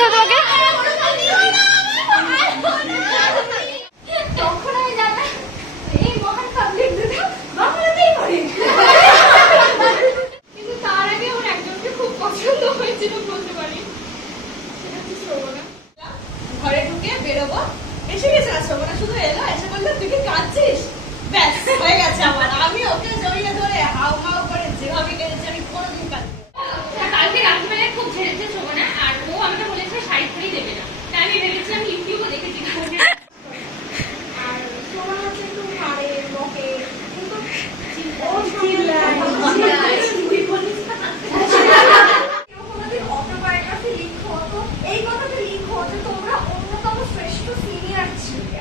হচ্ছে তোমাকে? কিন্তু তার আগে ওর একজনকে খুব পছন্দ হয়েছিল বলতে পারি। ঘরে ঢুকে বেরোবো, এসে গেছে না শোভনা, শুধু এলো এসে বললো তুই কি কাঁদছিস, ব্যাস হয়ে গেছে আমার। আমি ওকে জড়িয়ে ধরে হাউ হাউ করে যেভাবে কেটেছি আমি কোনোদিন কাঁদছি। কালকে রাত্রিবেলায় খুব ঝেড়েছে শোভনা, আর ও আমাকে বলেছে শাড়ি ফাড়ি দেবে না, তাই আমি ভেবেছি আমি ইউটিউবে দেখেছি। আর শোভনা হচ্ছে একটু হাড়ে বকে, কিন্তু অটোবায়োগ্রাফি লিখো তো এই কথাটা লিখো যে তোমরা অন্যতম শ্রেষ্ঠ সিনিয়র ছিলে।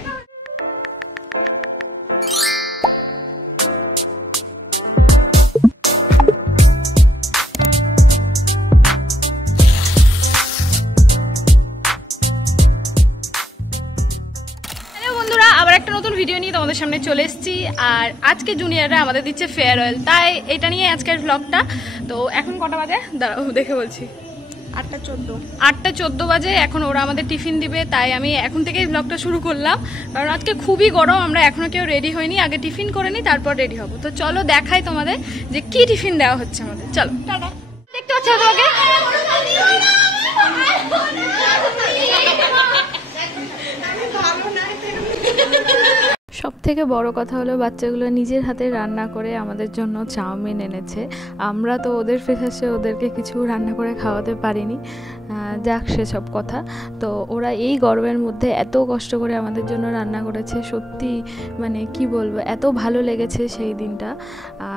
আবার একটা নতুন ভিডিও নিয়ে তোমাদের সামনে চলে এসেছি। আর আজকে জুনিয়ররা আমাদের দিচ্ছে ফেয়ারওয়েল, তাই এটা নিয়ে আজকের ব্লগটা। তো এখন কটা বাজে দাঁড়াও দেখে বলছি, 8টা 14 বাজে। এখন ওরা আমাদের টিফিন দিবে, তাই আমি এখন থেকেই ব্লগটা শুরু করলাম, কারণ আজকে খুবই গরম। আমরা এখনো কেউ রেডি হইনি, আগে টিফিন করে নিই তারপর রেডি হবো। তো চলো দেখাই তোমাদের যে কি টিফিন দেওয়া হচ্ছে আমাদের। চলো টাটা। দেখতে পাচ্ছ তোমাকে? সব থেকে বড় কথা হলো বাচ্চাগুলো নিজের হাতে রান্না করে আমাদের জন্য চাউমিন এনেছে। আমরা তো ওদের ফেসে ওদেরকে কিছু রান্না করে খাওয়াতে পারিনি, যাক সেসব কথা। তো ওরা এই গরমের মধ্যে এত কষ্ট করে আমাদের জন্য রান্না করেছে, সত্যি মানে কি বলবো, এত ভালো লেগেছে সেই দিনটা।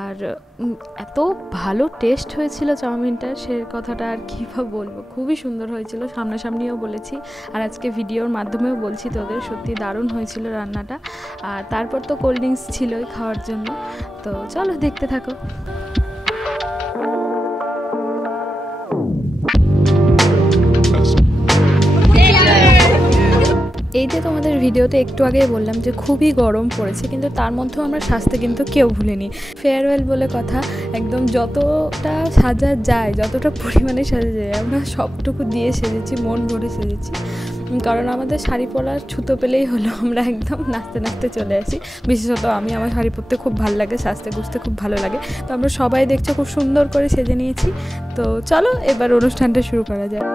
আর এত ভালো টেস্ট হয়েছিল চাউমিনটা, সে কথাটা আর কী বা বলবো, খুবই সুন্দর হয়েছিল। সামনাসামনিও বলেছি আর আজকে ভিডিওর মাধ্যমেও বলছি তোদের, সত্যি দারুণ হয়েছিল রান্নাটা। আর তারপর তো কোল্ড ড্রিঙ্কস ছিলই খাওয়ার জন্য। তো চলো দেখতে থাকো। এই যে তোমাদের ভিডিওতে একটু আগেই বললাম যে খুবই গরম পড়েছে, কিন্তু তার মধ্যেও আমরা সাজতে কিন্তু কেউ ভুলিনি। ফেয়ারওয়েল বলে কথা, একদম যতটা সাজা যায়, যতটা পরিমাণে সাজা যায় আমরা সবটুকু দিয়ে সেজেছি, মন ভরে সেজেছি। কারণ আমাদের শাড়ি পরার ছুতো পেলেই হলো, আমরা একদম নাচতে নাচতে চলে আসি। বিশেষত আমি, আমার শাড়ি পরতে খুব ভালো লাগে, সাজতে গুজতে খুব ভালো লাগে। তো আমরা সবাই দেখছো খুব সুন্দর করে সেজে নিয়েছি। তো চলো এবার অনুষ্ঠানটা শুরু করা যায়।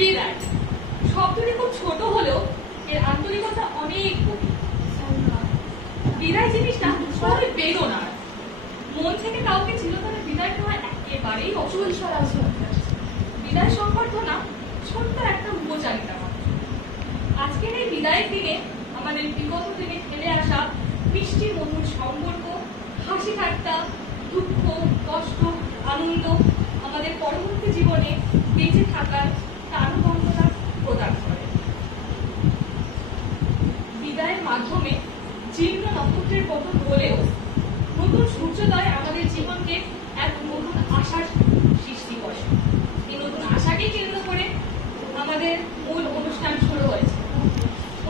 বিদায় শব্দটি খুব ছোট হলেও এর আন্তরিকতা অনেক গভীর। বিদায় জিনিসটা সবাই বেদনা, মন থেকে কাউকে চিরতরে বিদায় করা একেবারেই অচল। বিদায় সম্বর্ধনা ছোট্ট একটা উপচারিতা মাত্র। আজকের এই বিদায়ের দিনে আমাদের বিগত থেকে ফেলে আসা মিষ্টি মধুর সম্পর্ক, হাসি ঠাট্টা, দুঃখ, কষ্ট, আনন্দ আমাদের পরবর্তী জীবনে বেঁচে থাকার প্রাণবন্ততা প্রদান করে। বিদায়ের মাধ্যমে জীর্ণ নক্ষত্রের পতন হলেও নতুন সূর্যোদয় আমাদের জীবনকে এক নতুন আশার সৃষ্টি করে। এই নতুন আশাকে কেন্দ্র করে আমাদের মূল অনুষ্ঠান শুরু হয়েছে।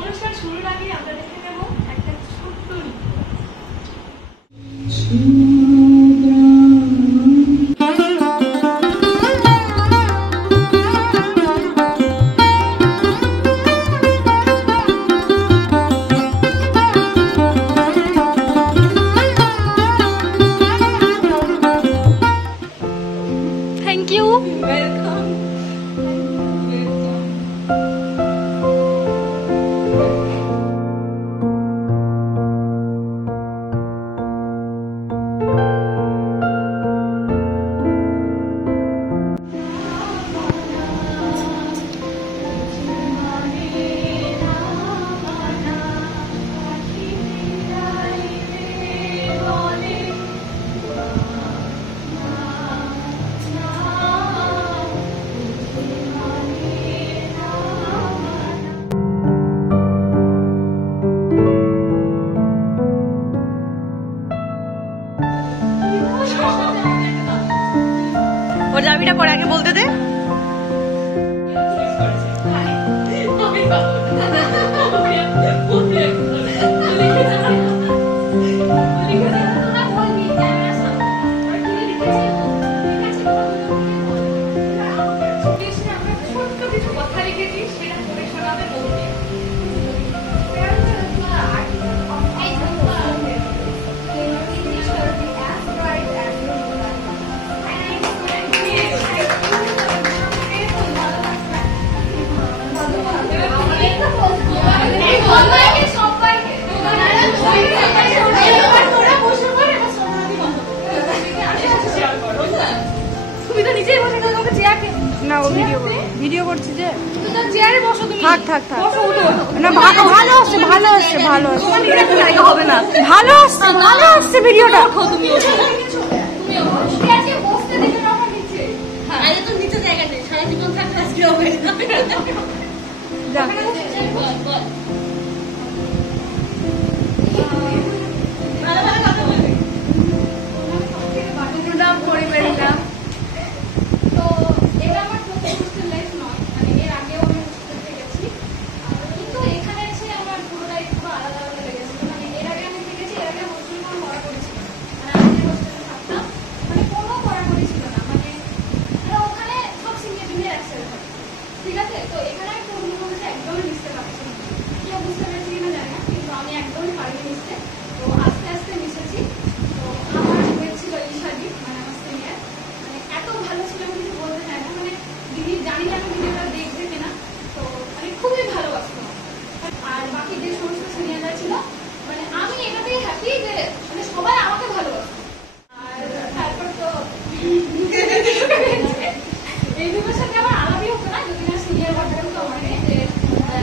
অনুষ্ঠান শুরুর আগে আমরা দেখে নেব একটা ছোট্ট নৃত্য। ভিডিও করছি যে চেয়ারে বসো তুমি। থাক থাক থাক বসো, উঠো, উঠো। না ভালো আসছে ভালো আসছে ভালো আসছে তোমার নিজের একটা জায়গা হবে না। ভালো আসছে ভিডিওটা। তুমি ওঠো। তুমি ওঠো। তুমি আজকে বসতে দেবে না আমার নিচে। আরে তো নিচে জায়গা নেই, সারা জীবন থাকলে আজকে হবে না। যা। ওখানে বসে যাই, বল, বল। ভালো ভালো কথা বলবি। তো এটা আমার প্রথম হোস্টেল লাইফ নয়, মানে এর আগেও আমি হোস্টেল থেকেছি, কিন্তু এখানে এসে আমার পুরোটাই পুরো আলাদা আলাদা লেগেছিল। মানে এর আগে আমি থেকেছি, এর আগে হোস্টেল কোনো কড়াকড়ি ছিল না, মানে আমি যে হোস্টেলে থাকতাম মানে কোনো কড়াকড়ি ছিল না, মানে ওখানে সব সিনিয়র জুনিয়র একসাথে থাকে, ঠিক আছে। তো এখানে আমি প্রথমে বলতে একদমই মিশতে পারছি না, কেউ বুঝতে পেরেছি কিনা জানি না, কিন্তু আমি একদমই পারিনি মিশতে। তো আস্তে আস্তে মিশেছি। তো আমার হয়েছিল ঈশাদি, মানে আমার সিনিয়র, মানে এত ভালো ছিল আমি কিছু বলতে চাই না, মানে দিদি জানি না আমি ভিডিওটা দেখবে কিনা, তো মানে খুবই ভালোবাসতো। আর বাকি যে সমস্ত সিনিয়ররা ছিল, মানে আমি এটাতেই হ্যাপি যে মানে সবাই আমাকে ভালোবাসতো। আর তারপর তো এই দুটোর সাথে আমার আলাদাই হতো না, যদি না সিনিয়র কথা বলতো আমাকে যে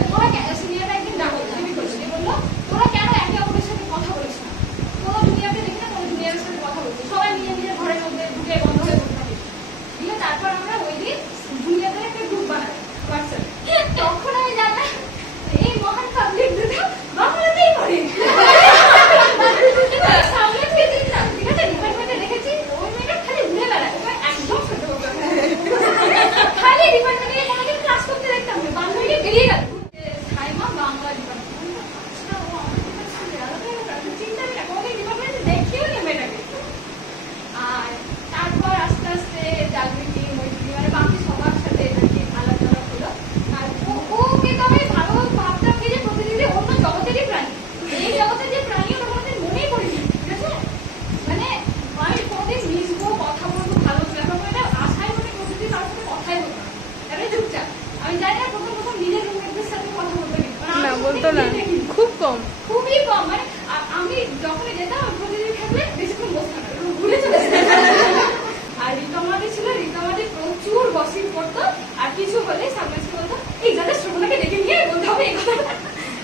তোরা সিনিয়ররা একদিন ডাকো জিজ্ঞেস করছিল, বললো তোরা কেন একে অপরের সাথে কথা বলিস না, কোনো জুনিয়রকে দেখি না কোনো জুনিয়রের সাথে কথা বলছি, সবাই নিজের নিজের ঘরের মধ্যে ঢুকে বন্ধ হয়ে বসে থাকি। দিয়ে তারপর আমরা ওই দিন জুনিয়রদের একটা গ্রুপ বানাই হোয়াটসঅ্যাপে। তখন আমি জানলাম এই মহান পাবলিক দুটো বাংলাতেই পড়ে। সামনে থেকে দেখলাম, ঠিক আছে, ডিপার্টমেন্টে দেখেছি ওই মেয়েটা খালি ঘুরে বেড়ায়, ওকে একদম ছোট কথা খালি ডিপার্টমেন্টে কোনোদিন ক্লাস করতে দেখতাম না, বান্ধবী বেরিয়ে গেল সাইমা বাংলা ডিপার্টমেন্ট। আচ্ছা, ও আমাদের ডিপার্টমেন্টে আলাদা আলাদা চিন্তা নেই, কোনোদিন ডিপার্টমেন্টে দেখিও নি মেয়েটাকে। আর তারপর আস্তে আস্তে জাগৃতি মৈত্রী মানে বাকি সবার সাথে নাকি আলাদা আলাদা হলো। আর ওকে তো আমি ভালো ভাবতাম কি যে প্রতিদিনই অন্য জগতেরই প্রাণী, এই জগতের যে প্রাণী ওটা কোনোদিন মনেই করিনি, ঠিক আছে। মানে আমি কোনোদিন মিশবো কথা বলবো ভালো ব্যাপার করে আশায় মনে প্রতিদিন তার সাথে কথাই বলতাম না, আমি চুপচাপ। আমি জানি না প্রথম প্রথম নিজের রুমমেটদের সাথে কথা বলতে না বলতো না, খুব কম, খুবই কম। মানে আমি যখনই যেতাম প্রতিদিন থাকলে বেশিক্ষণ বসতাম না, ঘুরে চলে যেতাম। আর রিতমাদি ছিল, রিতমাদি প্রচুর গসিপ করতো, আর কিছু হলে সামনে বলতো এই যাদের শ্রবণাকে ডেকে নিয়ে বলতে হবে এই কথাটা।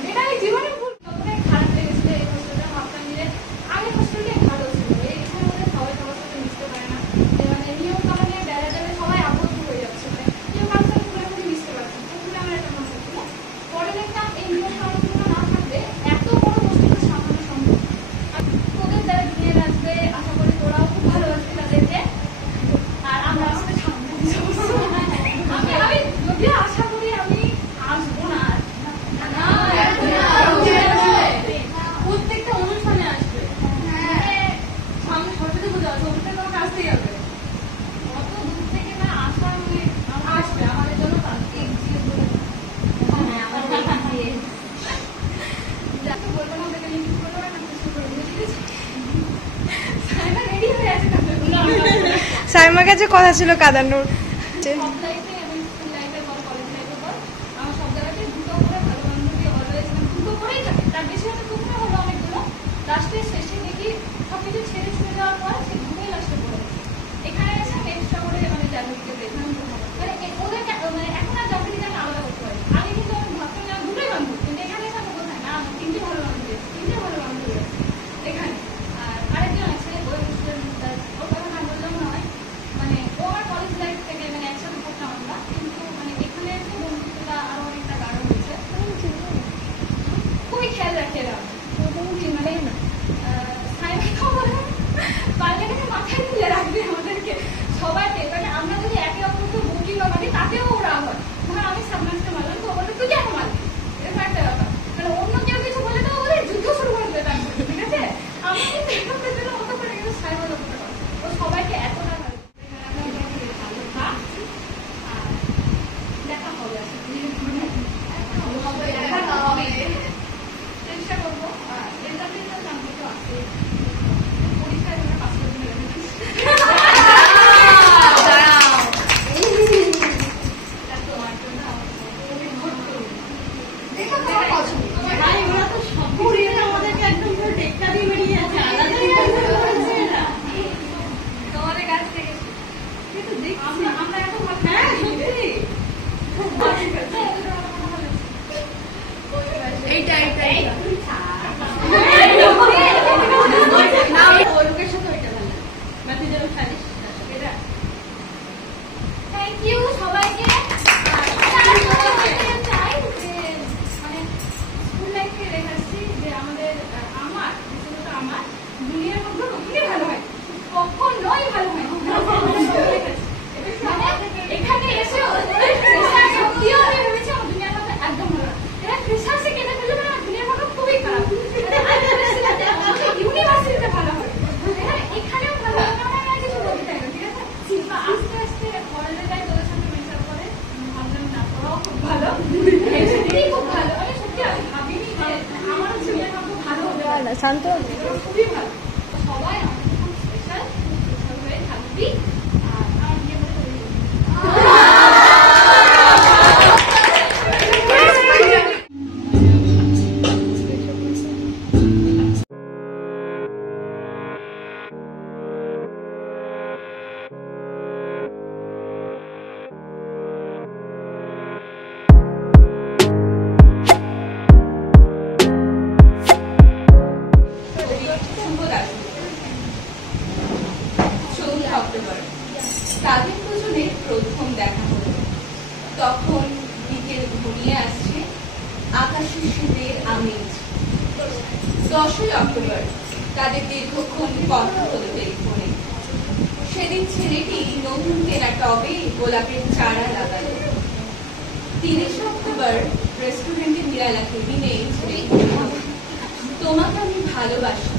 এটা আমি জীবনে তখন খারাপ লেগেছিল এই হোস্টেলটা, ভাবতাম যে আগে হোস্টেলটাই ভালো ছিল, এখানে মধ্যে সবাই সবার সাথে মিশতে পারে না, মানে নিয়ম কানুনে বেড়া যাবে সবাই আবদ্ধ হয়ে যাচ্ছে, মানে কেউ কারোর সাথে পুরোপুরি মিশতে পারছে না, পুরো আমার একটা মনে ছিল। পরে দেখতাম এই নিয়ম কানুনগুলো না থাকলে এত বড় হোস্টেলটা সামলানো সম্ভব। আর তোদের যারা জুনিয়র আসবে আশা করি তোরাও খুব ভালোবাসবি তাদেরকে, আর আমরা আসলে সামনে আমি যদিও আশা করি আমি আসবো না, প্রত্যেকটা অনুষ্ঠানে আসবে, সামনে সরস্বতী পুজো আছে, ওখানে তোমাকে আসতেই হবে, অত দূর থেকে না আসা মানে আসবে আমাদের জন্য বলবো না, ওদেরকে লিঙ্ক করবো না, কিছু করে দিয়ে দিয়েছি রেডি হয়ে আছে। সাইমার কাছে কথা ছিল কাঁদানোর। সব লাইফে এবং স্কুল লাইফে বল কলেজ লাইফে বল আমার সব জায়গাতে দুটো করে ভালো বান্ধবী অলওয়েজ, দুটো করেই থাকে, তার বেশি হয়তো দুটো হলো অনেকগুলো, লাস্টে শেষে দেখি সব কিছু ছেড়ে ছুড়ে যাওয়ার পর সে দুটোই লাস্টে পড়ে এখানে এসে আমি এক্সট্রা করে মানে জাগৃতিকে দেখলাম, মানে ওদেরকে মানে এখন আর জাগৃতিকে আমি আলাদা করতে পারি। আগে কিন্তু আমি ভাবতাম না দুটোই বান্ধব, কিন্তু এখানে এসে আমি কোথায় না তিনটে ভালো বান্ধবী আছে, তিনটে ভালো বান্ধবী আছে এখানে। আর আরেকজন আছে ওই স্টুডেন্ট, ওর কথা না বললেও নয়, মানে ও আমার কলেজ লাইফ থেকে মানে একসাথে পড়তাম আমরা, কিন্তু মানে এখানে এসে বন্ধুত্বটা আরো অনেকটা গাঢ় হয়েছে, খুবই খেয়াল রাখি এরা মানে পারলে মাথায় তুলে রাখবে আমাদেরকে সবাইকে, মানে আমরা যদি একে অপরকে বকি বা মানে শান্ত খুবই ভালো সবাই আমাকে খুব স্পেশাল হয়ে থাকবি আর আমার বিয়ে করে তাদের দুজনে প্রথম দেখা হলো তখন বিকেল ঘনিয়ে আসছে, আকাশে শীতের আমেজ। 10ই অক্টোবর তাদের দীর্ঘক্ষণ কথা হলো টেলিফোনে। সেদিন ছেলেটি নতুন কেনা টবে গোলাপের চারা লাগালো। 30 অক্টোবর রেস্টুরেন্টে নিরালা কেবিনে তোমাকে আমি ভালোবাসি।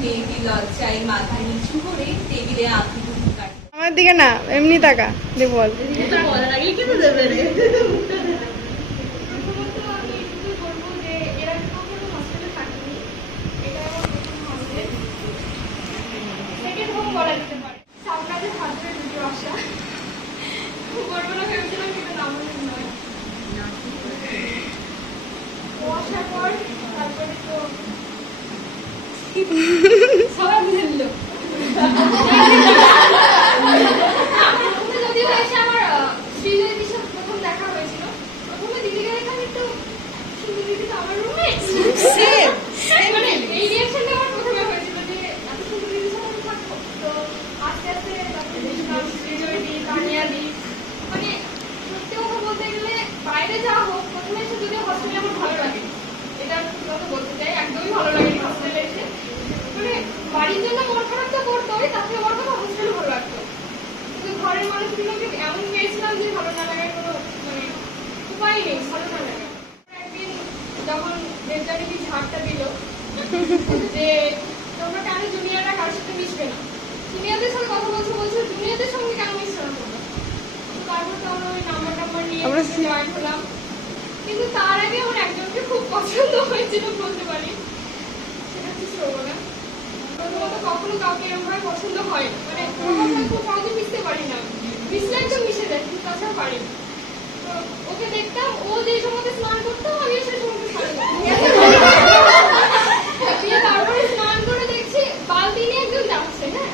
মেয়েটি লজ্জায় মাথা নিচু করে টেবিলে আঁকি দুটি কাটে। আমার দিকে না, এমনি তাকা দে বল। প্রথমত আমি একটু বলবো যে এর আগে কখনো হস্টেলে থাকিনি, এটা আমার প্রথম হস্টেল, সেকেন্ড হোম বলা যেতে পারে। সামনাদের হাত ধরে দুটো আসা করবো না ভেবেছিলাম, কিন্তু নামও নয়। ও আসার পর তারপরে তো সবাই বুঝে নিল। যদিও এসে আমার শ্রীজয়ীর সাথে প্রথম দেখা হয়েছিল, প্রথমে দিদিকে এখানে একটু দিদি তো আমার রুমমেট, মানে এই রিয়াকশনটা আমার প্রথমে হয়েছিল যে এত সুন্দর দিদির সাথে আমি থাকবো। তো আস্তে আস্তে তারপরে দেখলাম শ্রীজয়ী দি, তানিয়া দি, মানে সত্যি কথা বলতে গেলে বাইরে যাওয়া হোক, প্রথমে এসে যদি হস্টেলে আমার ভালো লাগে, এটা কথা বলতে চাই, একদমই ভালো লাগে হস্টেলে এসে। মানে বাড়ির জন্য মন খারাপ তো করতোই, তাতে আমার কথা হস্টেলে ভালো লাগতো, কিন্তু ঘরের মানুষগুলোকে এমন পেয়েছিলাম যে ভালো না লাগার কোনো মানে উপায় নেই, ভালো না লাগে। একদিন যখন বেচারিকে ঝাড়টা দিল যে তোমরা কেন জুনিয়ররা কারোর সাথে মিশবে না, সিনিয়রদের সাথে কথা বলছো বলছো জুনিয়রদের সঙ্গে কেন মিশবে না তোমরা, তারপর তো আমরা ওই নাম্বার নিয়ে জয়েন হলাম। কিন্তু তার আগে আমার একজনকে খুব পছন্দ হয়েছিল বলতে পারি, সেটা হচ্ছে শ্রবণা। প্রথমত কখনো কাউকে এরকম পছন্দ হয় না, মানে খুব সহজে মিশতে পারি না, মিশলে একটু মিশে যায়, কিন্তু তাছাড়া পারি না। তো ওকে দেখতাম, ও যে সময় স্নান করতো আমি সেই সময় দিয়ে তারপরে স্নান করে দেখছি বালতি নিয়ে একজন যাচ্ছে, হ্যাঁ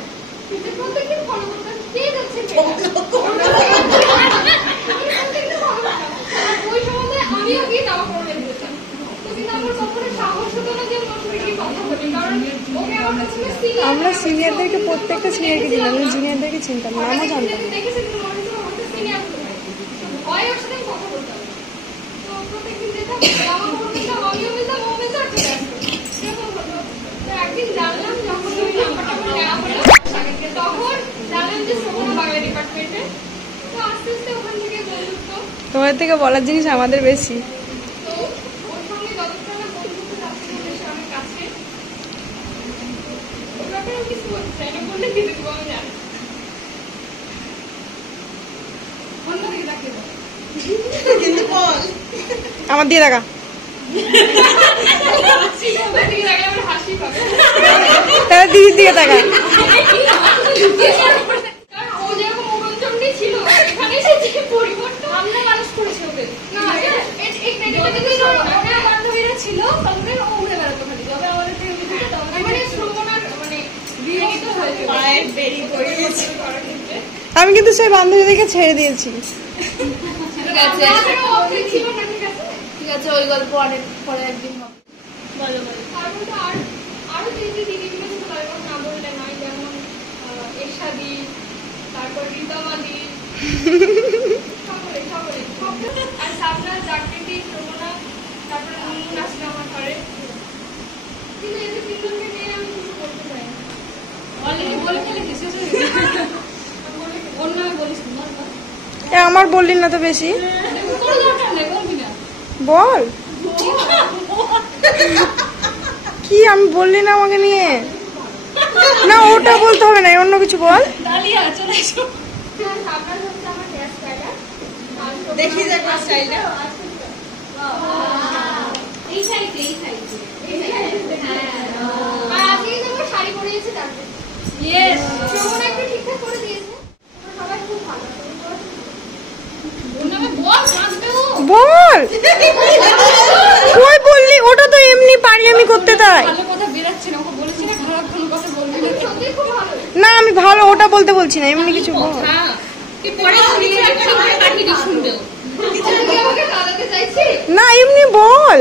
কিন্তু প্রত্যেকদিন ফলো করতাম কে যাচ্ছে, ওই সময় আমিও গিয়ে দাওয়া করে দিতাম। তো কিন্তু আমার কখনো সাহস হতো না যে ওর কথা বলি, কারণ ওকে আমার প্রথমে আমরা সিনিয়রদেরকে প্রত্যেকটা সিনিয়রকে চিনতাম, আমি জুনিয়রদেরকে চিনতাম না, নামও জানতাম না। দেখেছি কিন্তু মনে হতো আমাদের সিনিয়র ভয় ওর সাথে কথা বলতাম। তো প্রত্যেকদিন যেতাম দাওয়া করে দিতাম, আমিও মিলতাম, ও মিলতাম, চলে আসতো, এরকম হতো। তো একদিন জানলাম যখন ওই নাম্বারটা নেওয়া হলো তখন জানলাম যে শ্রবণা বাংলা ডিপার্টমেন্টে। তো আস্তে আস্তে ওখান থেকে বন্ধুত্ব, তোমার থেকে বলার জিনিস আমাদের বেশি। তো ওর সঙ্গে যতটা না বন্ধুত্ব যাচ্ছে সে অনেক কাছে। ওর ব্যাপারে আমি কিছু বলতে চাই না, বললে দিয়ে দেবো আমি জানি। অন্যদিকে তাকিয়ে বল, আমার দিয়ে দেখা দিকে তাকিয়ে আমার হাসি পাবে। তাহলে দিদির দিকে তাকা। কারণ ও যেরকম উড়নচণ্ডী ছিল, এখানে এসে যে পরিবর্তন আমরা মানুষ করেছি ওকে। না বান্ধবীরা ছিল, তারপরে ও উড়ে বেড়াতো খালি, তবে আমাদের মানে শ্রবণার মানে বিরক্ত হয়েছে পায়ের দেরি করে গেছে। আমি কিন্তু সেই বান্ধবীদেরকে ছেড়ে দিয়েছি। ঠিক আছে ছিল না, ঠিক আছে ঠিক আছে, ওই গল্প অনেক পরে একদিন হবে। বলো বলো। তারপর তো আরো যে দিদিগুলো ছিল তাদের কথা না বললে নয়, যেমন এরশাদি, তারপর রীতামাদি, সকলে আর সাবনা, জাগৃতি, শ্রবণা, তারপরে মুনমুন আসলে আমার ঘরে। কিন্তু এদের তিনজনকে নিয়ে আমি কিছু বলতে চাই না, অলরেডি বলে ফেলেছি, শেষ হয়ে গেছে। অন্য আমি বলিস আমার বললি না তো বেশি, কোনো দরকার নেই, বলবি না, বল কি আমি বললি না আমাকে নিয়ে, না ওটা বলতে হবে না, অন্য কিছু বল। ডালিয়া চলে এসো। সাবনা হচ্ছে আমার হেয়ার স্টাইলার, দেখি যে একটা স্টাইলটা এই সাইডে হ্যাঁ শাড়ি পরিয়েছে তারপরে ইয়েস শ্রবণ একটু ঠিকঠাক করে দিয়েছে সবাই খুব ভালো বল কই বললি ওটা তো এমনি পারি আমি করতে তাই ভালো কথা বেরাচ্ছে না ওকে বলেছি না খারাপ কোনো কথা বলবি না সত্যি খুব ভালো না আমি ভালো ওটা বলতে বলছি না এমনি কিছু বল কি পরে শুনিয়ে একটা করে পাঠিয়ে দিই শুনবে কিছু কি আমাকে কালাতে চাইছি না এমনি বল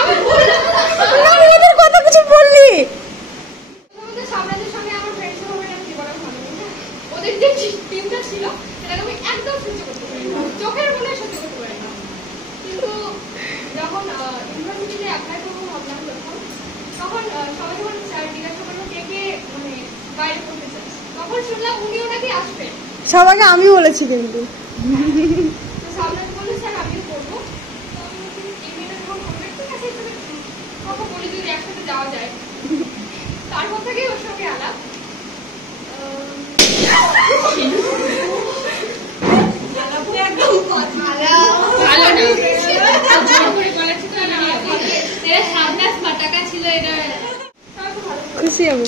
আমি বললাম না ওদের কথা কিছু বললি তোমাদের সামরাজের সঙ্গে আমার ফ্রেন্ডস হবে না কি বলা ভালো না ওদের যে টিমটা ছিল সেটাকে আমি একদম সহ্য করতে পারি না চোখের মনে সহ্য করতে পারি না কিন্তু যখন ইউনিভার্সিটিতে অ্যাপ্লাই করবো ভাবলাম তখন সবাই যখন স্যার জিজ্ঞাসা করলো কে কে মানে বাইরে পড়তে চায় তখন শুনলাম উনিও নাকি আসবেন সবাইকে আমি বলেছি কিন্তু তো সামরাজ বললো স্যার আমিও করবো তো আমি এই মেয়েটা যখন করবে ঠিক আছে কথা বলি যদি একসাথে যাওয়া যায় তারপর থেকেই ওর সঙ্গে আলাপ খুশি আমি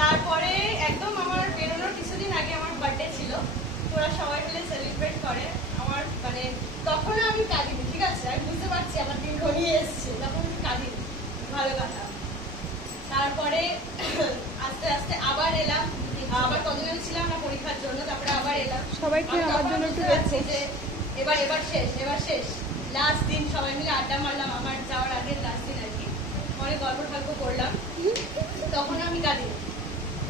তারপরে একদম আমার বেরোনোর কিছুদিন আগে আমার বার্থডে ছিল তোরা সবাই মিলে সেলিব্রেট করে আমার মানে তখনও আমি কাঁদিনি ঠিক আছে আমি বুঝতে পারছি আমার দিন ঘনিয়ে এসছে তখন আমি কাঁদিনি ভালো কথা তারপরে আস্তে আস্তে আবার এলাম আবার কদিন আমি ছিলাম না পরীক্ষার জন্য তারপরে আবার এলাম সবাইকে আমার জন্য একটু পাচ্ছি যে এবার শেষ লাস্ট দিন সবাই মিলে আড্ডা মারলাম আমার যাওয়ার আগের লাস্ট দিন আর কি অনেক গল্প টল্প করলাম তখন আমি কাঁদিনি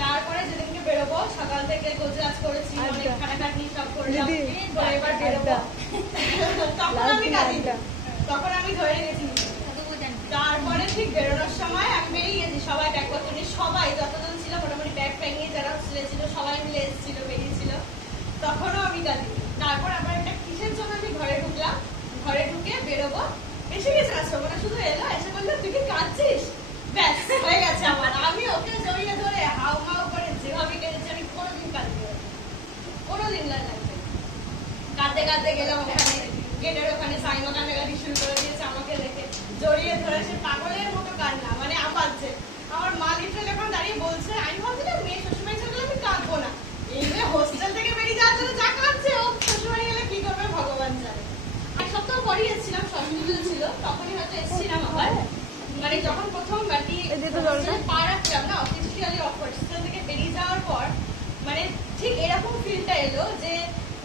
তারপরে যেদিনকে বেরোবো সকাল থেকে গোজরাজ করেছি অনেক খাটাখাটনি সব করলাম এবার বেরোবো তখন আমি কাঁদিনি তখন আমি ধরে গেছি তারপরে ঠিক বেরোনোর সময় আমি বেরিয়ে গেছি সবাই ব্যাগ পত্র নিয়ে সবাই যতজন ছিল মোটামুটি ব্যাগ প্যাগ নিয়ে যারা ছিল সবাই মিলে এসেছিল বেরিয়েছিল তখনও আমি কাঁদিনি তারপর আবার একটা কিসের জন্য আমি ঘরে ঢুকলাম ঘরে ঢুকে বেরোবো এসে গেছে আসবো না শুধু এলো এসে বললো তুই কি কাঁদছিস ব্যাস হয়ে গেছে আমার আমি ওকে জড়িয়ে ধরে হাউ মাউ করে যেভাবে কেটেছি আমি কোনোদিন কাঁদতে কোনোদিন না লাগবে কাঁদতে কাঁদতে গেলাম ওখানে গেটের ওখানে সাইমা কান্নাকাটি শুরু করে দিয়েছে আমাকে দেখে জড়িয়ে ধরে সে পাগলের মতো কান্না মানে আপাচ্ছে আমার মা লিটারালি যখন দাঁড়িয়ে বলছে আমি ভাবছিলাম মেয়ে শ্বশুরবাড়ি চলে গেলে আমি কাঁদবো না এই মেয়ে হোস্টেল থেকে বেরিয়ে যাওয়ার জন্য যা কাঁদছে ও শ্বশুরবাড়ি গেলে কি করবে ভগবান জানে এক সপ্তাহ পরই এসেছিলাম সরস্বতী ছিল তখনই হয়তো এসেছিলাম আবার মানে যখন প্রথম বাটি পা রাখলাম না অফিসিয়ালি হোস্টেল থেকে বেরিয়ে যাওয়ার পর মানে ঠিক এরকম ফিলটা এলো যে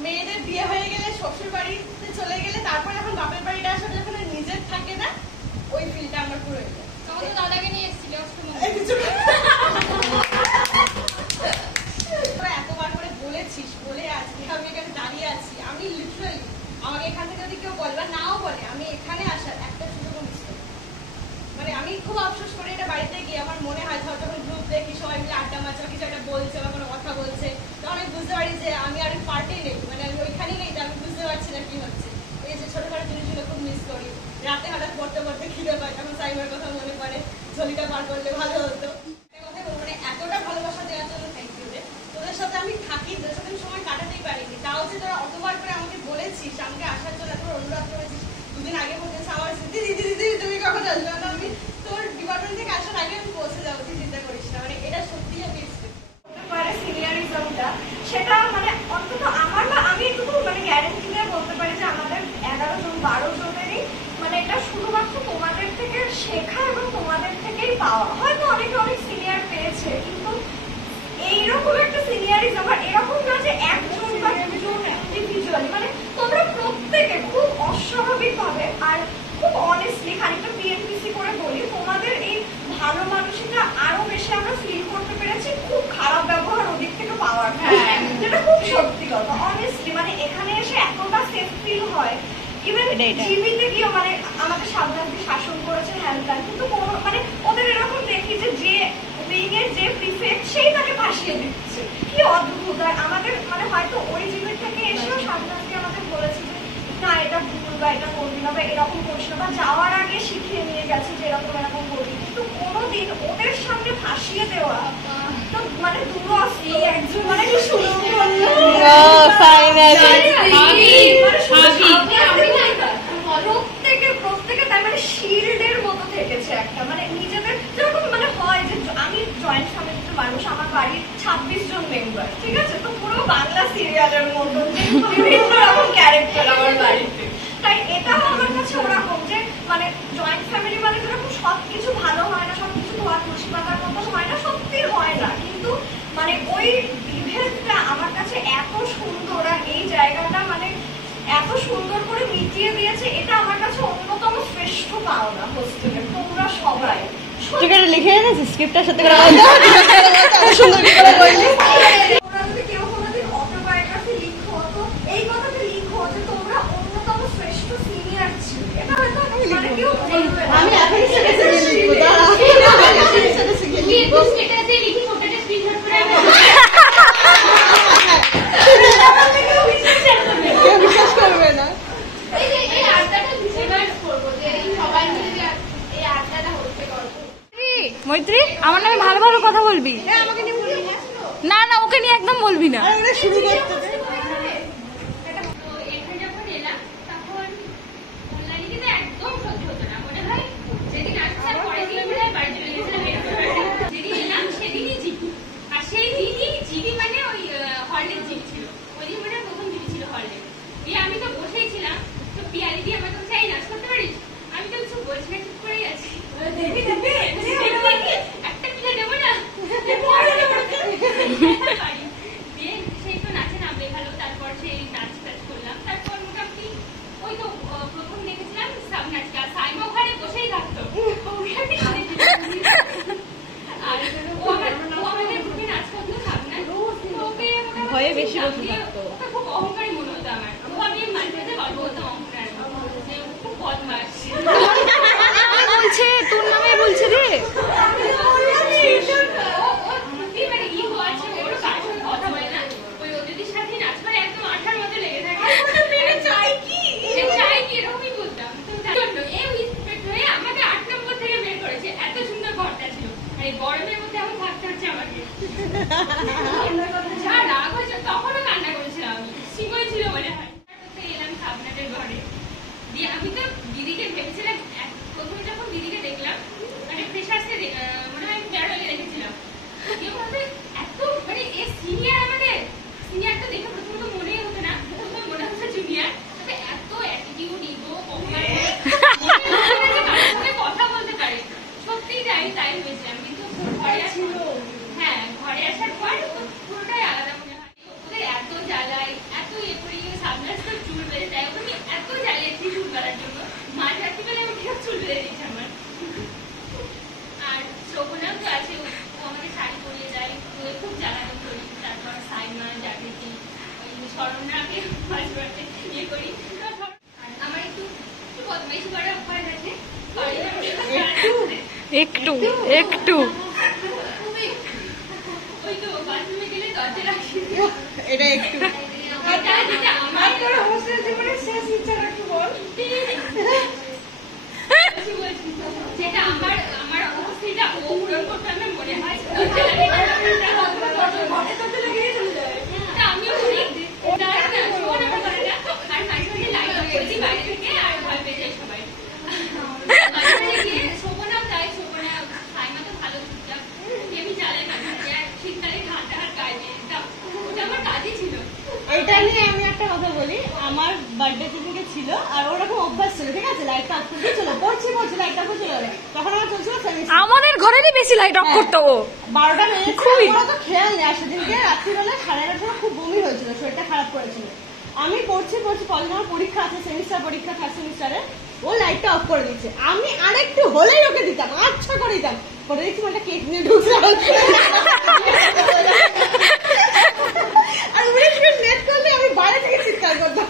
মেয়েদের বিয়ে হয়ে গেলে শ্বশুর বাড়িতে চলে গেলে তারপর যখন বাপের বাড়িটা আসলে যখন নিজের থাকে না ওই ফিলটা আমার পুরো এলো তখন তো দাদাকে নিয়ে এসেছিলে এতবার করে বলেছিস বলে আজকে আমি এখানে দাঁড়িয়ে আছি আমি লিটারালি আমাকে এখান থেকে যদি কেউ বলবে নাও বলে আমি এখানে আসার একটা সুযোগ মিস করি মানে আমি খুব আফসোস করি এটা বাড়িতে গিয়ে আমার মনে হয় ধর যখন গ্রুপ দেখি সবাই মিলে আড্ডা মারছে কিছু একটা বলছে বা কোনো কথা বলছে তখন আমি বুঝতে পারি যে আমি আর পার্টি নেই মানে আমি ওইখানেই নেই আমি বুঝতে পারছি না কি হচ্ছে এই যে ছোটখাটো জিনিসগুলো খুব মিস করি রাতে হঠাৎ পড়তে পড়তে খিদে পায় তখন সাইবার কথা মনে পড়ে ঝোলিটা পার করলে ভালো হতো মানে এতটা ভালোবাসা দেওয়ার জন্য থ্যাংক ইউ রে তোদের সাথে আমি থাকি তোদের সাথে আমি সময় কাটাতেই পারিনি তাও যে তোরা অতবার করে আমাকে বলেছিস আমাকে আসার জন্য এত অনুরোধ করেছিস দুদিন আগে বলছিস আমার দিদি তুমি কখন আসবে না আমি তোর ডিপার্টমেন্ট থেকে আসার আগে আমি পৌঁছে যাবো তুই চিন্তা করিস না মানে এটা সত্যি আমি সিনিয়রিজমটা সেটা মানে অন্তত আমার বা আমি একটু মানে গ্যারেন্টি দিয়ে বলতে পারি যে আমাদের 11 জন 12 জনেরই মানে এটা শুধুমাত্র তোমাদের থেকে শেখা এবং তোমাদের থেকেই পাওয়া হয়তো অনেকে অনেক সিনিয়র পেয়েছে কিন্তু এইরকম একটা সিনিয়রিজম আর এরকম না যে একজন বা দুজন ইন্ডিভিজুয়ালি মানে তোমরা প্রত্যেকে খুব অস্বাভাবিক ভাবে আর খুব অনেস্টলি খানিকটা পিএনপিসি করে বলি তোমাদের এই ভালো মানসিকতা আরো বেশি আমরা ফিল করতে পেরেছি খুব খারাপ ব্যবহার ওদিক থেকে পাওয়ার যেটা খুব সত্যি কথা অনেস্টলি মানে এখানে এসে এতটা সেফ ফিল হয় ইভেন জিবিতে গিয়ে মানে আমাদের সাবধানে শাসন করেছে হ্যান্ডকার, কিন্তু মানে ওদের এরকম দেখি যে উইং এর যে প্রিফেক্ট সেই তাকে ভাসিয়ে দিচ্ছে, কি অদ্ভুত। আর আমাদের মানে হয়তো ওই জিবির থেকে এসেও সাবধানকে আমাদের বলেছে যে না এটা ভুল বা এটা করবি না বা এরকম করিস না, বা যাওয়ার আগে শিখিয়ে নিয়ে গেছে যে এরকম এরকম করবি, কিন্তু কোনোদিন ওদের সামনে ভাসিয়ে দেওয়া তো মানে দুরস্ত একজন মানে কি শুরু করলো প্রত্যেকে তার মানে শিল্ডের মতো থেকেছে একটা, মানে নিজেদের যেরকম মানে হয় যে আমি জয়েন্ট ফ্যামিলিতে মানুষ, আমার বাড়ির 26 জন মেম্বার, ঠিক আছে, তো পুরো বাংলা সিরিয়ালের মতন বিভিন্ন রকম ক্যারেক্টার আমার বাড়িতে। তাই এটাও আমার কাছে ওরকম যে মানে জয়েন্ট ফ্যামিলি মানে যেরকম সবকিছু ভালো হয় না, সবকিছু ধোয়া তুলসী পাতার মতন হয় না, সত্যি হয় না, কিন্তু মানে ওই বিভেদটা আমার কাছে এত সুন্দর আর এই জায়গাটা মানে এত সুন্দর করে মিটিয়ে দিয়েছে, এটা আমার কাছে অন্যতম শ্রেষ্ঠ পাওনা হোস্টেলে। তোমরা সবাই লিখে এনেছি স্ক্রিপ্টটার সাথে করে সুন্দর করে বললি। তোমরা যদি কেউ কোনোদিন অটোবায়োগ্রাফি লিখো তো এই কথাটা লিখো যে তোমরা অন্যতম শ্রেষ্ঠ সিনিয়র ছিল, এটা হয়তো মানে কেউ বলবে না। আমি এখনই সেটা লিখবো, দাঁড়া তুই একটু স্ট্যাটাসে লিখি, ফটোটা স্ক্রিনশট করে কেউ বিশ্বাস করবে না। এই আড্ডাটা ভিডিওর করব, যে এই সবাই মিলে যে এই আড্ডাটা হচ্ছে করব। মৈত্রী আমার নামে ভালো ভালো কথা বলবি, না না ওকে নিয়ে একদম বলবি না। শুরু করতে দে। তো এখানে যখন এলাম তখন অনলাইনে কিন্তু একদম সহ্য হতো না, মনে হয় যেদিন আসছে পরের দিন মনে হয় বাড়ি চলে গেছিলাম। যেদিন এলাম সেদিনই জিবি, আর সেই দিনই জিবি মানে ওই হলের জিবি ছিল, ওই দিন মনে হয় প্রথম জিবি ছিল হলে। দিয়ে আমি তো বসেই ছিলাম, তো পিয়ালি দিয়ে আমার তো চাই নাচ করতে পারিস, আমি তো কিছু বলছি না, চুপ করেই আছি। একটা পিঠে দেবো না দিয়ে সেই তো নাচে নামবে ভালো, তারপর সেই নাচ টাচ করলাম, তারপর মোটামুটি ওই তো প্রথম দেখেছিলাম সাব নাচটা, সাইমা ওখানে বসেই থাকতো, আর ও আমাদের গ্রুপে নাচ করতো সাব নাচ, ওকে ভয়ে বেশি বসে থাকতো। ওকে খুব অহংকারী মনে হতো আমার, ও আমি মাঝে মাঝে গল্প করতাম অহংকার, যে ও খুব বদমাস। বলছে তোর নামে বলছে রে, মানে ইগো আছে, ওর কারোর সঙ্গে কথা বলে না, ওই অতিথির সাথে নাচ করে একদম আঠার মতো লেগে থাকে। সে চাই কি এরকমই বলতাম। হয়ে আমাকে 8 নম্বর থেকে বের করেছে, এত সুন্দর ঘরটা ছিল, আর এই গরমের মধ্যে এখন থাকতে হচ্ছে আমাকে। যা রাগ হয়েছে, তখনও কান্না করেছিলাম আমি, সিমই ছিল মনে হয়। এলাম সাবনাটের ঘরে, দিয়ে আমি তো দিদিকে ভেবেছিলাম, প্রথমে যখন দিদিকে দেখলাম মানে ফ্রেশার্সে মনে হয় আমি ফেয়ারওয়েলে রেখেছিলাম, কেউ ভাবে এত মানে এ সিনিয়র, আমাদের সিনিয়র তো দেখে প্রথমত মনেই হতো না, প্রথমে মনে হচ্ছে জুনিয়র, তবে এত অ্যাটিটিউড ইগো কথা বলতে পারে, সত্যিই তাই ভেবেছিলাম, কিন্তু ঘরে আসার হ্যাঁ ঘরে আসার পর পুরোটাই আলাদা মনে হয়। ওদের এত জ্বালায়, এত এ করি, সামনে তো চুল বেড়ে যায়, ওকে এত জ্বালিয়েছি চুল বেড়ার জন্য, মাঝ রাত্রিবেলায় আমাকে চুল বেড়ে দিয়েছে আমার। আর শোভনাও তো আছে, ও আমাকে শাড়ি পরিয়ে যায়, তো খুব জ্বালানো করি। তারপর সাইমা, জাগৃতি, ওই স্মরণাকে মাঝে মাঝে ইয়ে করি। আর আমার একটু বদমাইশি করার অভ্যাস আছে, একটু একটু ওই তো বাথরুমে গেলে দরজা রাখি, এটা একটু আমার হোস্টেল জীবনের শেষ ইচ্ছাটা একটু বল। যেটা আমার অবস্থিটা ও পূরণ করতে আমার মনে হয়, আমিও করি। আর মাঝে মাঝে লাইট করেছি বাইরে থেকে, আর ভয় পেয়ে যায় সবাই। মাঝে মাঝে গিয়ে শোভনাও যায়, শোভনা সাইমা তো ভালো চুপচাপ, আমি জ্বালাই মাঝে মাঝে, আর শীতকালে ঘাটটা হাত গায়ে দিয়ে দিতাম, ওটা আমার কাজই ছিল। এটা নিয়ে আমি একটা কথা বলি, আমার বার্থডে দিদিকে ছিল, আর ওরকম অভ্যাস ছিল, ঠিক আছে, লাইট অফ করে চলো, পড়ছি লাইট অফ করে চলে গেলো, তখন আমার চলছিল আমাদের ঘরেরই বেশি লাইট অফ করতো ও। 12টা বেজেছে, ওরা তো খেয়াল নেই। আর সেদিনকে রাত্রিবেলা 11:30 খুব বমি হয়েছিল, শরীরটা খারাপ করেছিল, আমি পড়ছি পরদিন আমার পরীক্ষা আছে, সেমিস্টার পরীক্ষা, 3rd সেমিস্টারে, ও লাইটটা অফ করে দিচ্ছে, আমি আরেকটু হলেই ওকে দিতাম, আচ্ছা করে দিতাম, করে দিচ্ছি একটা কেক নিয়ে ঢুকছে, আর নেট করলে আমি বাইরে থেকে চিৎকার করতাম।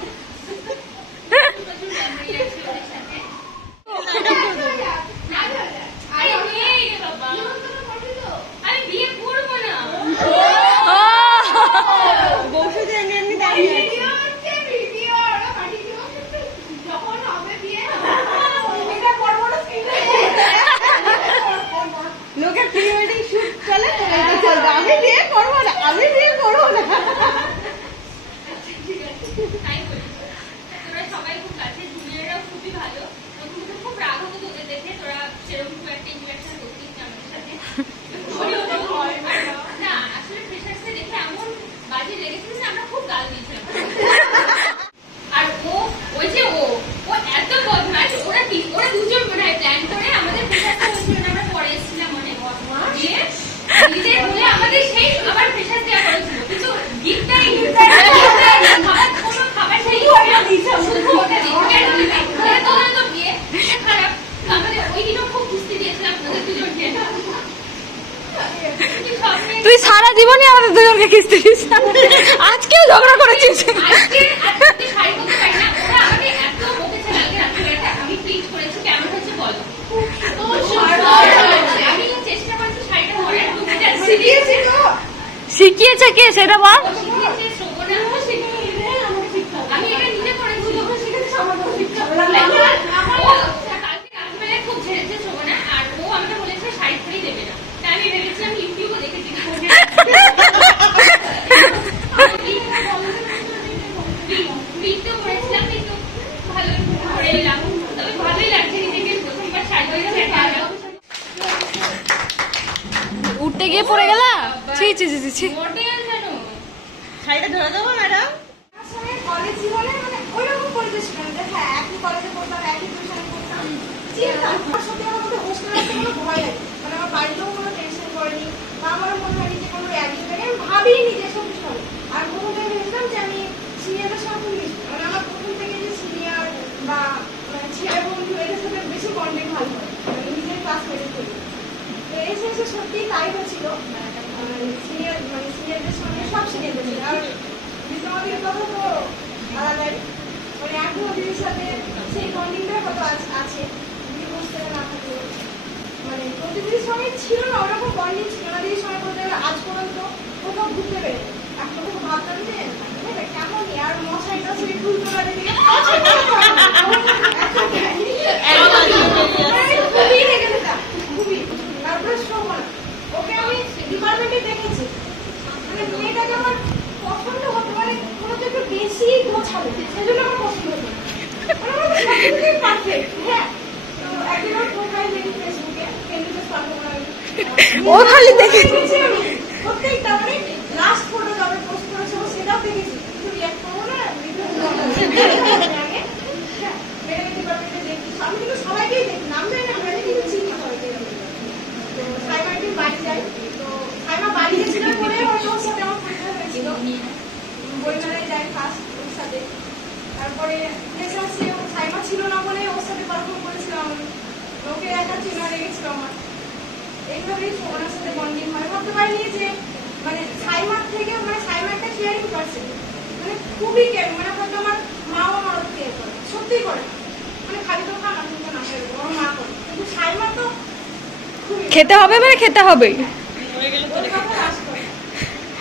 ঠিক আছে, তাই বলি। তোরা সবাই খুব কাছে, জুনিয়ররাও খুবই ভালো। প্রথমে খুব রাগ হতো তোদের দেখে, তোরা সেরকম খুব একটা ইন্টারাকশন করতিস না আমাদের সাথে। না আসলে ফ্রেশার্সে দেখে এমন বাজে লেগেছিল যে আমরা খুব গাল দিয়েছিলাম। আর ওই যে ও এত বদমাশ, ওরা দুজন মনে হয় প্ল্যান করে আমাদের ফ্রেশার্সে হয়েছিল না, আমরা পরে এসেছিলাম মনে দিয়ে নিজেদের বলে আমাদের সেই আবার ফ্রেশার্স দেওয়া করেছিল, কিন্তু গিফটটাই কোনো খাবার সেই শুধু ওটা দিয়ে তো বিয়ে খারাপ। আমাদের ওই দিনও খুব খুশি দিয়েছিলাম আমাদের দুজনকে। তুই সারা জীবনই আমাদের দুজনকে কিস্তি দিস, আজকেও ঝগড়া করেছিস। আজকে শাড়ি করতে পারি না, ওরা আমাকে এত বকেছে কালকে রাত্রিবেলাটা। আমি প্রিন্ট করেছি, কেমন হয়েছে বলো। আমি চেষ্টা করছি শাড়িটা পরার, শিখিয়েছে কে সেটা বল। শিখিয়েছে শোভনা। আমি এটা নিজে করেছি, কালকে রাত্রিবেলায় খুব ঝেড়েছে শোভনা। আর ও আমাকে বলেছে শাড়ি পরেই দেবে না, তাই আমি ভেবেছি আমি ইউটিউবে দেখেছি বিটও করেছিলাম, কিন্তু ভালো করে এলাম। তবে ভালোই লাগছে নিজেকে, প্রথমবার শাড়ি উঠতে গিয়ে পড়ে গেলা। ছি ছি ছি ছি। মডেল জানো শাড়িটা ধরে দেবো ম্যাডাম? আসলে কলেজ জীবনে মানে ওইরকম পরিবেশ ছিল যে হ্যাঁ একই কলেজে পড়তাম, একই টিউশনে পড়তাম, চিনতাম। আর সত্যি আমার মধ্যে হোস্টেল আসতে কোনো ভয় নেই, মানে আমার বাড়িতেও কোনো টেনশন করেনি, বা আমারও মনে হয়নি যে কোনো র্যাগিং থাকে, আমি ভাবিনি যে সব কিছু হবে। আর প্রথমে ভেবেছিলাম যে আমি সিনিয়রদের সাথে মিশবো, মানে আমার প্রথম থেকে যে সিনিয়র বা ছেলে বন্ধু এদের সাথে বেশি বন্ডিং ভালো হয়, মানে নিজের ক্লাসমেটের থেকে। এসে এসে সত্যিই তাই হয়েছিল, সিনিয়রদের সঙ্গে সব সিনিয়রদের ছিল। আর বিদ্যমাদের কথা তো আলাদাই, মানে এখন দিদির সাথে সেই বন্ডিংটা কত আছে, দিদি হোস্টেলে না থাকলেও মানে প্রতিদিনের সঙ্গে ছিল না ওরকম বন্ডিং ছিল না দিদির সঙ্গে বলতে গেলে। আজ পর্যন্ত কোথাও ঘুরতে পেরে এখন তো ভাবতাম যে কেমন আর মশাইটা সেই ফুল তোলা দিকে খুবই রেগে যেতাম, খুবই। তারপরে শোভনা, ওকে আমি ডিপার্টমেন্টে দেখেছি, মানে মেয়েটাকে আমার পছন্দ হতো, মানে কোনো একটু বেশি গোছালো, সেজন্য আমার পছন্দ হতো। মানে আমার সবকিছুই পারফেক্ট। হ্যাঁ, তো একদিন ওর প্রোফাইল দেখি ফেসবুকে, ফেসবুকে পারবো না ও খালি দেখে আমি প্রত্যেকটা মানে লাস্ট ফটো যবে পোস্ট করেছে ও সেটাও দেখেছি, কিন্তু রিয়াক্ট করবো না ভিডিও আগে। হ্যাঁ, মেয়েটাকে ডিপার্টমেন্টে দেখি, আমি কিন্তু সবাইকেই দেখি, নাম জানি না আমি কিন্তু চিনি সবাইকে। তো সাইমা একদিন বাড়ি যাই, তো সাইমা বাড়ি গেছিলাম বলে হয়তো ওর সাথে আমার পরিচয় হয়েছিল। বইমেলায় যাই ফার্স্ট ওর সাথে, তারপরে ফ্রেশার্সে সাইমা ছিল না বলে ওর সাথে পারফর্ম করেছিলাম, ওকে একা চেনা লেগেছিল আমার। এইভাবেই শোভনার সাথে বন্ডিং হয়। ভাবতে পারিনি যে মানে সাইমার থেকে, মানে সাইমা একটা কেয়ারিং পারসন, মানে খুবই কেয়ারিং, মানে হয়তো আমার মাও আমার ওর কেয়ার করে, সত্যিই করে, মানে খালি তো খানা কিন্তু না করে আমার মা করে, কিন্তু সাইমা তো খুবই খেতে হবে, মানে খেতে হবেই। ওর কথা রাজ করে।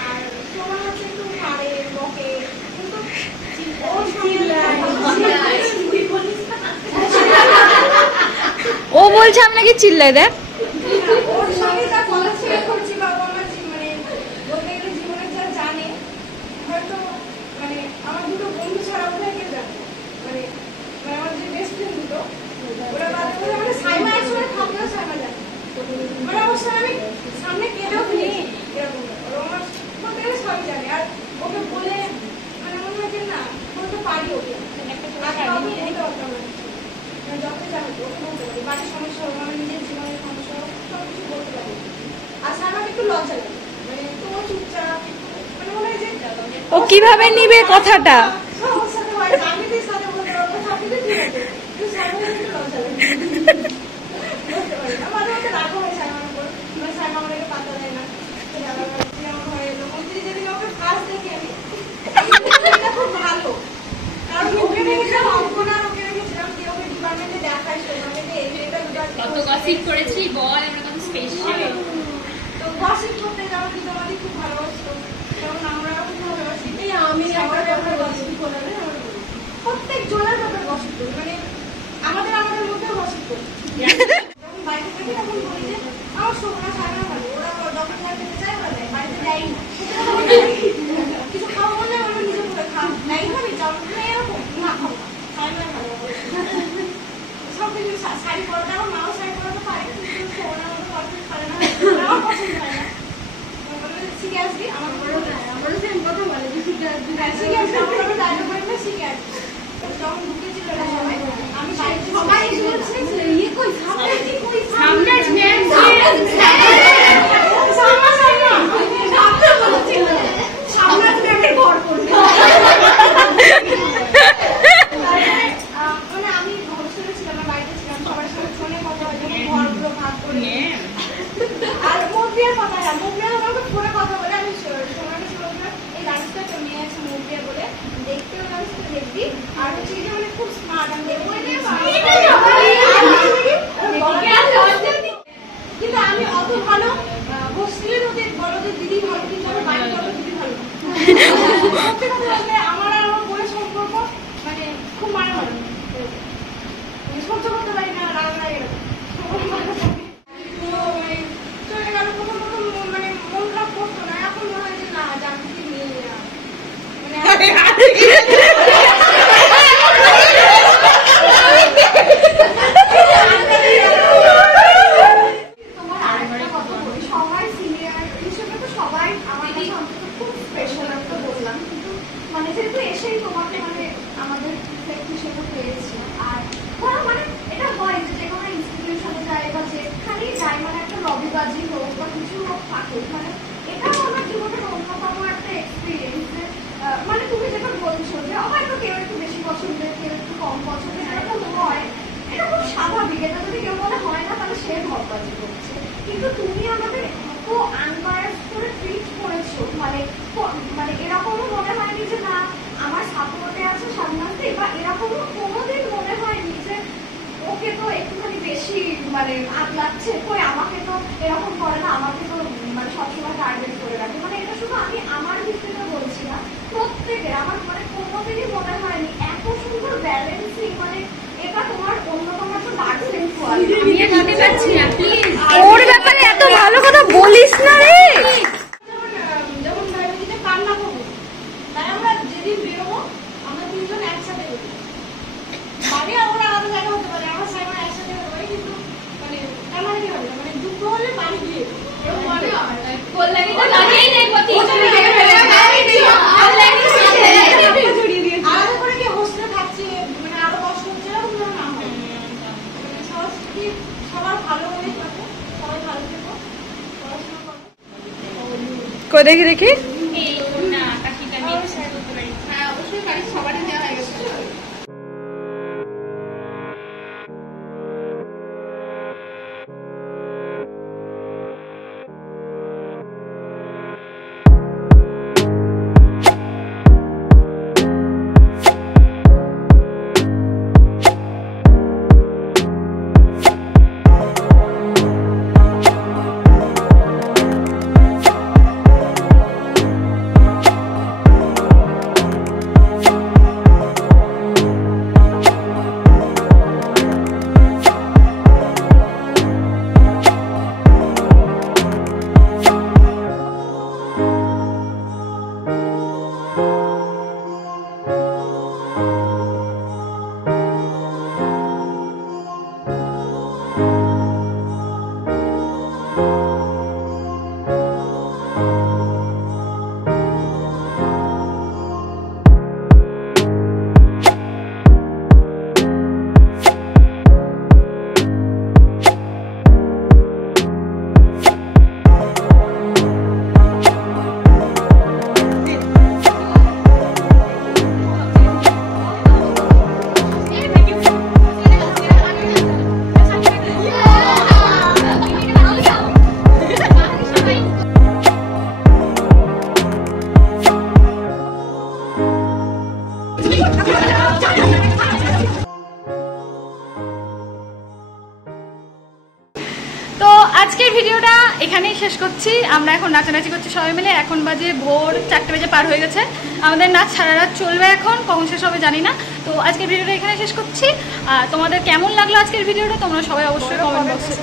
আর শোভনা হচ্ছে একটু মারে বকে, কিন্তু ওর ও বলছে আমি নাকি চিল্লাই দেখ। ওর সঙ্গে যা কলেজ শেয়ার করছি বা ও আমার মানে বলতে গেলে জীবনে যা জানে, হয়তো মানে আমার দুটো বন্ধু ছাড়া ওদের কেউ জানে, মানে মানে আমার যে বেস্ট ফ্রেন্ড দুটো ওরা বাদ করে, মানে সাইমা একসময় থাকলেও সাইমা জানে, মানে ওর সঙ্গে আমি সামনে কেঁদেও ফেলেছি এরকম ব্যাপার। ও আমার বলতে গেলে সবই জানে। আর ওকে বলে মানে মনে হয় যে না বলতে পারি, ওকে আগে আমি বলতে পারতাম না, যত যা হতো ওকে বলতে পারি, বাড়ির সমস্যা হোক, আমার নিজের জীবনের সমস্যা হোক, সব কিছু বলতে পারি। আর সাইমাকে একটু লজ্জা লাগে, মানে একটু ও চুপচাপ, মানে মনে হয় যে ও কিভাবে নিবে কথাটা। ওর সাথে হয়, আমি তো সাথে বলতে পারবো সব কিছু ঠিক আছে, কিন্তু সাইমাকে একটু লজ্জা লাগে, বলতে পারি না। মাঝে মাঝে রাগও হয় সাইমার উপর, মানে সাইমা আমাকে পাত্তা দেয় না, আমার ঘরে এলো মন্ত্রী যেদিন ওকে ফার্স্ট দেখি আমি, এটা খুব ভালো, কারণ ওকে দেখেছিলাম অঙ্কনার, ওকে দেখেছিলাম যে ওকে ডিপার্টমেন্টে দেখায় শোনাতে এটা কত গসিপ করেছি বল, আমরা কত স্পেশাল। তো গসিপ করতে যাওয়া কিন্তু আমাদের খুব ভালোবাসতো, কারণ আমরাও খুব ভালোবাসি। আমি সবার ব্যাপারে গসিপ করে প্রত্যেক জনের ব্যাপারে গসিপ করি, মানে আমাদের মধ্যেও গসিপ করি। যখন বাড়িতে থাকি তখন বলি যে আমার শোভনা সাইমা ভালো, ওরা যখন খেতে চায় ওরা দেয়, বাড়িতে যাই না, কিছু আমারও সেম কথা বলে যে শিখে আসবি যখন ঢুকেছিল না সবাই, আমি সবাই এসে বলছে যে ইয়ে কই সামনে মানে আমি হোস্টেলে ছিলাম, বাড়িতে ছিলাম, সবার সাথে ফোনে কথা হয়, ঘরগুলো ভাগ করে আর মুভির কথা না, মুভি আমাকে ফোনে কথা বলে আমি সোনাকে বলছিলাম এই ডান্সটা একটা মেয়ে আছে মুভি বলে, দেখতেও ডান্সটা দেখবি আর হচ্ছে যে মানে খুব স্মার্ট, আমি দেখবো কিন্তু আমি অত ভালো হোস্টেলের মধ্যে বলো যে দিদি ভালো, কিন্তু আমার বাড়ির বলো দিদি ভালো সত্যি কথা বলতে আমার আর আমার বোনের সম্পর্ক মানে খুব মারামারি, সহ্য করতে পারি না, রাগারাগি চলে গেল। প্রথম মানে মন খারাপ করতো না, এখন মনে হয় যে না জানতে নিয়ে তোমার আরেকটা কথা বলি, সবাই সিনিয়র হিসেবে তো সবাই আমার কাছে অন্তত খুব স্পেশাল একটা বললাম, কিন্তু মানে যেহেতু এসেই তোমাকে মানে আমাদের ফ্রেন্ড হিসেবে পেয়েছি, আর ধরো মানে এটা হয় যে কোনো ইনস্টিটিউশনে যায় বা যেখানেই যাই মানে একটা লবিবাজি হোক বা কিছু হোক থাকুক, মানে এটাও আমার জীবনের অন্যতম একটা এক্সপিরিয়েন্স যে মানে তুমি যেটা বলছো যে হয়তো কেউ একটু বেশি পছন্দের কেউ একটু কম পছন্দের, এরকম হয়, এটা খুব স্বাভাবিক, এটা যদি কেউ মনে হয় না তাহলে সে ভরবাজি করছে, কিন্তু তুমি আমাদের এত আনবায়াস করে ট্রিট করেছো, মানে মানে এরকমও মনে হয়নি যে না আমার সাপোর্টে আছে সামনাতে, বা এরকমও কোনোদিন মনে হয়নি যে ওকে তো একটুখানি বেশি মানে লাগছে, কই আমাকে তো এরকম করে না, আমাকে তো মানে সবসময় টার্গেট করে রাখে, মানে এটা শুধু আমি আমার ভিত্তিতে বলছি না, প্রত্যেকের আমার মানে কোনোদিনই মনে হয়নি এত সুন্দর ব্যালেন্সিং, মানে এটা তোমার অন্যতম একটা দার্জিলিং ওর ব্যাপারে এত ভালো কথা বলিস না রে। যেমন ডায়াবেটিসে কান্না করবো, তাই আমরা যেদিন বেরোবো আমরা তিনজন একসাথে বেরোবো, বাড়ি আমরা আলাদা জায়গা হতে পারে, আমরা সাইমন একসাথে হতে পারি, কিন্তু মানে কান্নাকাটি হবে না, মানে দুঃখ হলে বাড়ি গিয়ে আলাদা করে কি হোস্টেলে থাকছে মানে আরো কষ্ট হচ্ছে, এরকম যেন না হয়, মানে সবার ভালো হয়ে থাকো, সবাই ভালো থেকো, পড়াশোনা করো। কই দেখি দেখি অবশ্যই বাড়ির সবারই দেওয়া হয়ে গেছে। আজকের ভিডিওটা এখানেই শেষ করছি। আমরা এখন নাচানাচি করছি সবাই মিলে। এখন বাজে ভোর 4টে বাজে পার হয়ে গেছে। আমাদের নাচ সারা রাত চলবে, এখন কখন শেষ হবে জানি না। তো আজকের ভিডিওটা এখানে শেষ করছি। তোমাদের কেমন লাগলো আজকের ভিডিওটা তোমরা সবাই অবশ্যই কমেন্ট বক্সে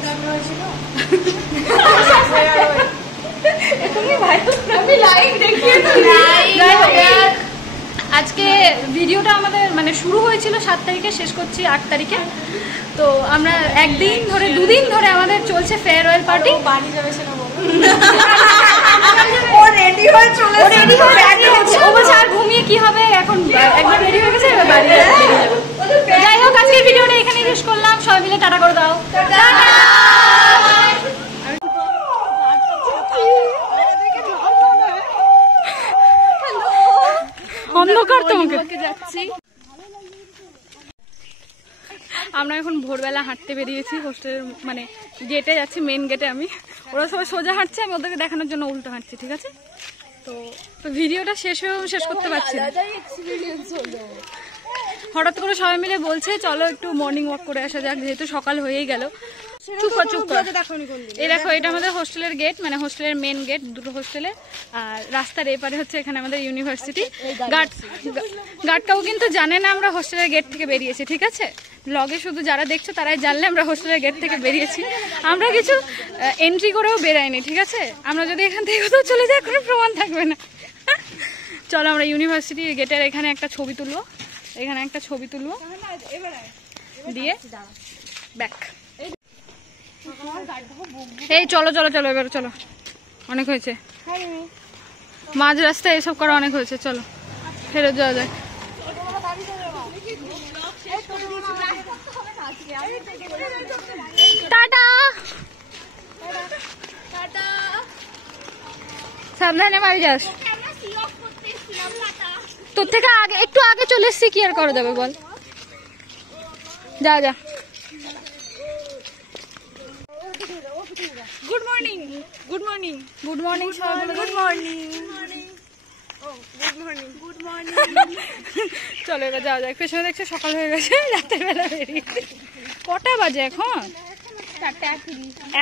আজকে ভিডিওটা আমাদের মানে শুরু হয়েছিল 7 তারিখে, শেষ করছি 8 তারিখে। তো আমরা একদিন ধরে 2 দিন ধরে আমাদের চলছে ফেয়ারওয়েল পার্টি। বাড়ি যাবে সেটা বলো। ও রেডি হয়ে চলে এসেছে। ও বলছে আর ঘুমিয়ে কি হবে, এখন একবার রেডি হয়ে গেছে, এবার বাড়ি বেরিয়ে যাবো। যাই হোক, আজকের ভিডিওটা এখানেই শেষ করলাম। সবাই মিলে টাটা করে দাও। অন্ধকার তোমাকে যাচ্ছি। আমরা এখন ভোরবেলা হাঁটতে বেরিয়েছি হোস্টেলের, মানে গেটে যাচ্ছি, মেন গেটে। আমি, ওরা সবাই সোজা হাঁটছে, আমি ওদেরকে দেখানোর জন্য উল্টো হাঁটছি, ঠিক আছে? তো ভিডিওটা শেষ করতে পারছি না। হঠাৎ করে সবাই মিলে বলছে চলো একটু মর্নিং ওয়াক করে আসা যাক, যেহেতু সকাল হয়েই গেল। চুপ কর। এই দেখো, এটা আমাদের হোস্টেলের গেট, মানে হোস্টেলের মেন গেট, দুটো হোস্টেলে। আর রাস্তার এপারে হচ্ছে এখানে আমাদের ইউনিভার্সিটি। গার্ডটাও কিন্তু জানে না আমরা হোস্টেলের গেট থেকে বেরিয়েছি, ঠিক আছে? ব্লগে শুধু যারা দেখছো তারাই জানলে আমরা হোস্টেলের গেট থেকে বেরিয়েছি। আমরা কিছু এন্ট্রি করেও বেরাইনি, ঠিক আছে? আমরা যদি এখান থেকে কোথাও চলে যাই, কোনো প্রমাণ থাকবে না। চলো আমরা ইউনিভার্সিটির গেটের এখানে একটা ছবি তুলবো, দিয়ে ব্যাক। এই চলো, এবার চলো, অনেক হয়েছে। মাঝ রাস্তায় এসব করা অনেক হয়েছে, চলো ফেরত যাওয়া যায়। টাটা, সাবধানে বাড়ি যাস। তোর থেকে একটু আগে চলে এসছি, কি আর করা যাবে বল? যা। গুড মর্নিং সবাই, গুড মর্নিং। চলো এবার যাওয়া যাক। পেছনে দেখছো সকাল হয়ে গেছে, রাতের বেলা বেরিয়ে। কটা বাজে এখন?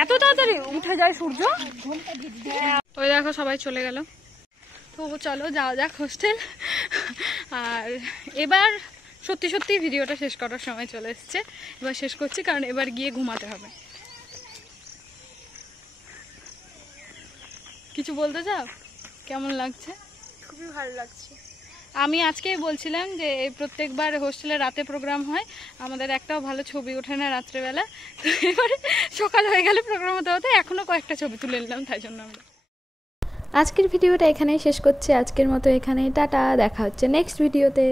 এত তাড়াতাড়ি উঠে যায় সূর্য। ওই দেখো সবাই চলে গেল। তো চলো যাওয়া যাক হোস্টেল। আর এবার সত্যি ভিডিওটা শেষ করার সময় চলে এসছে। এবার শেষ করছি, কারণ এবার গিয়ে ঘুমাতে হবে। কিছু বলতে চাও? কেমন লাগছে? খুবই ভালো লাগছে। আমি আজকেই বলছিলাম যে প্রত্যেকবার হোস্টেলে রাতে প্রোগ্রাম হয়, আমাদের একটাও ভালো ছবি ওঠে না রাত্রেবেলা। তো এবারে সকাল হয়ে গেলে প্রোগ্রাম হতে এখনো কয়েকটা ছবি তুলে নিলাম, তাই জন্য আমরা আজকের ভিডিওটা এখানেই শেষ করছি। আজকের মতো এখানেই টাটা, দেখা হচ্ছে নেক্সট ভিডিওতে।